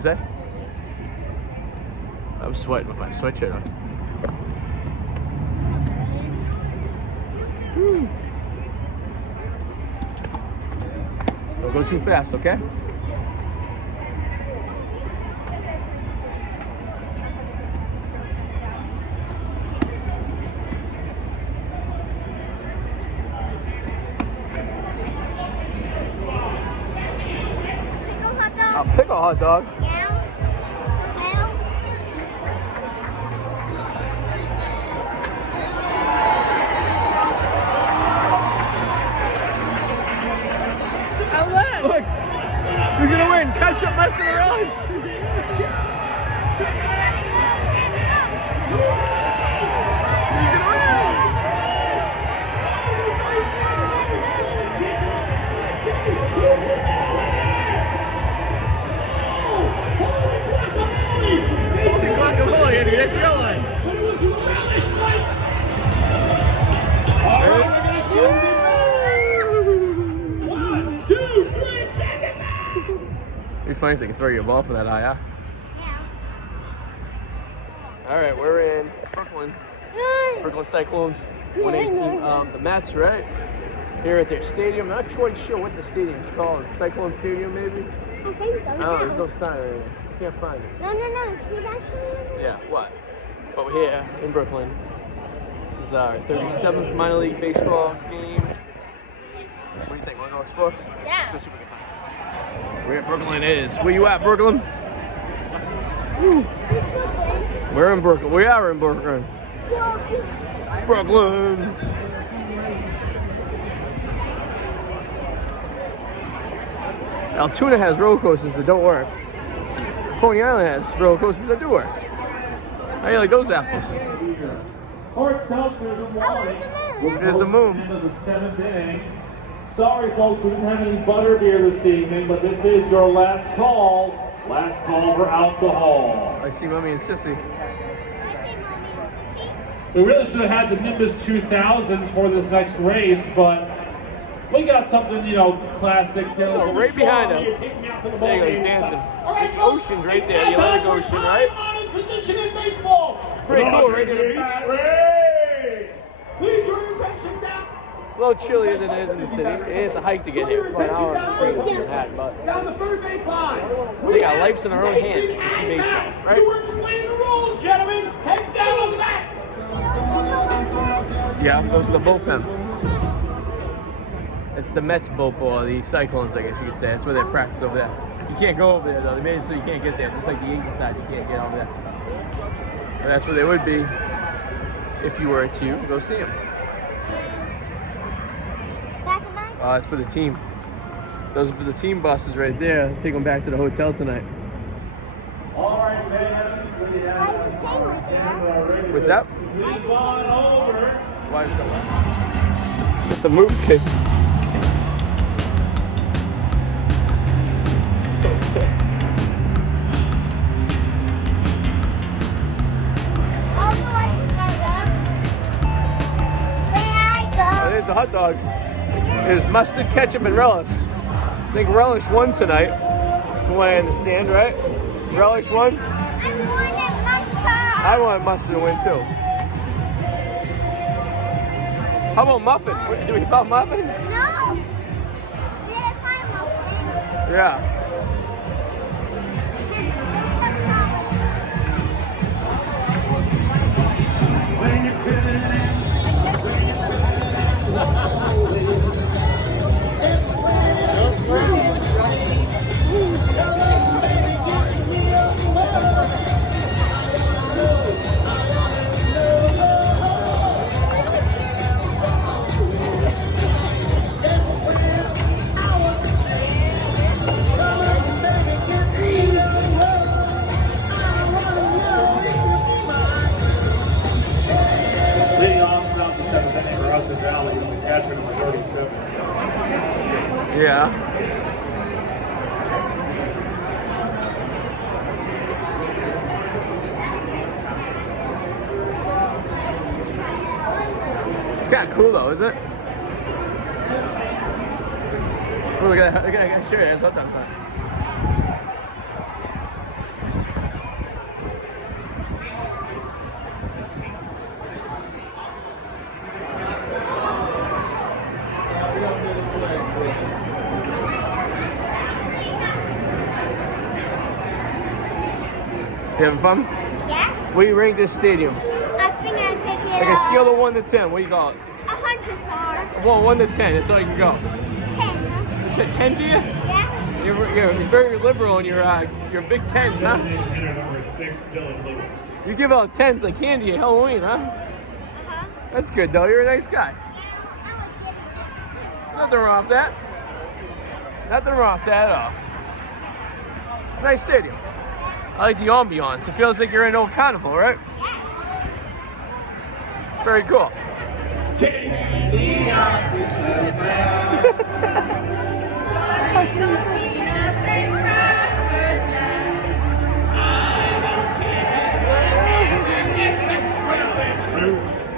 you say? I'm sweating with my sweatshirt on. Woo. Don't go too fast, okay? Pickle hot dog. Look, who's gonna win? Ketchup messing around. That's your line. It'd be funny if they could throw you a ball from that high, huh? Yeah. Alright, we're in Brooklyn. Brooklyn Cyclones. 118. The Mets, right? Here at their stadium. Not quite sure what the stadium's called. Cyclone Stadium, maybe? I think so. Oh, there's no sign right there. Can't find it. No. See that sign? Yeah, what? But we're here in Brooklyn. This is our 37th minor league baseball game. What do you think? Want to go explore? Yeah. Let's see what we can find. Where Brooklyn is. Where you at, Brooklyn? Woo. We're in Brooklyn. We are in Brooklyn. Brooklyn. Altoona has roller coasters that don't work. Coney Island has roller coasters that do work. How do you like those apples? Hard seltzers and wine. There's the moon. End of the 7th inning. Sorry, folks, we didn't have any butter beer this evening, but this is your last call. Last call for alcohol. I see Mommy and Sissy. We really should have had the Nimbus 2000s for this next race, but we got something, you know, classic. So right behind us, there he goes dancing. It's oceans right there, the Atlantic Ocean, right? Tradition in baseball. Pretty cool right there, the beach. Please draw your attention down. A little chillier than it is in the city. It's a hike to get here. It's about an hour and straight up Manhattan, but Down the third base line. they got lives in their own hands to see baseball, right? You were explaining the rules, gentlemen. Heads down on the back. Yeah, those are the bullpen. It's the Mets bullpen, or the Cyclones, I guess you could say. That's where they practice over there. You can't go over there, though. They made it so you can't get there. Just like the Yankee side, you can't get over there. But that's where they would be if you were to go see them. That's for the team. Those are for the team buses right there. Take them back to the hotel tonight. All right, fans. What's that? Move on over. Why is that? It's the move kid. Oh, there's the hot dogs. There's mustard, ketchup, and relish. I think relish won tonight, from what I understand, right? Relish won? I wanted mustard to win too. How about muffin? Did we find muffin? No. We didn't find muffin. Yeah. When you put it in. Yeah. It's kind of cool though, is it? Oh, look at that shirt. That's what I'm talking about. You having fun? Yeah? What do you rank this stadium? I think I pick it Like a scale of 1 to 10, what do you call it? 100 star. Well, 1 to 10, that's all you can go. 10. It's a 10 to you? Yeah? You're very liberal in your Big Tens, huh? Hitter number 6, Dylan Lewis. You give out 10s like candy at Halloween, huh? Uh-huh. That's good, though. You're a nice guy. There's nothing wrong with that. Nothing wrong with that at all. It's a nice stadium. I like the ambiance. It feels like you're in old carnival, right? Very cool.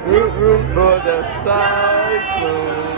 Root for the Cyclones.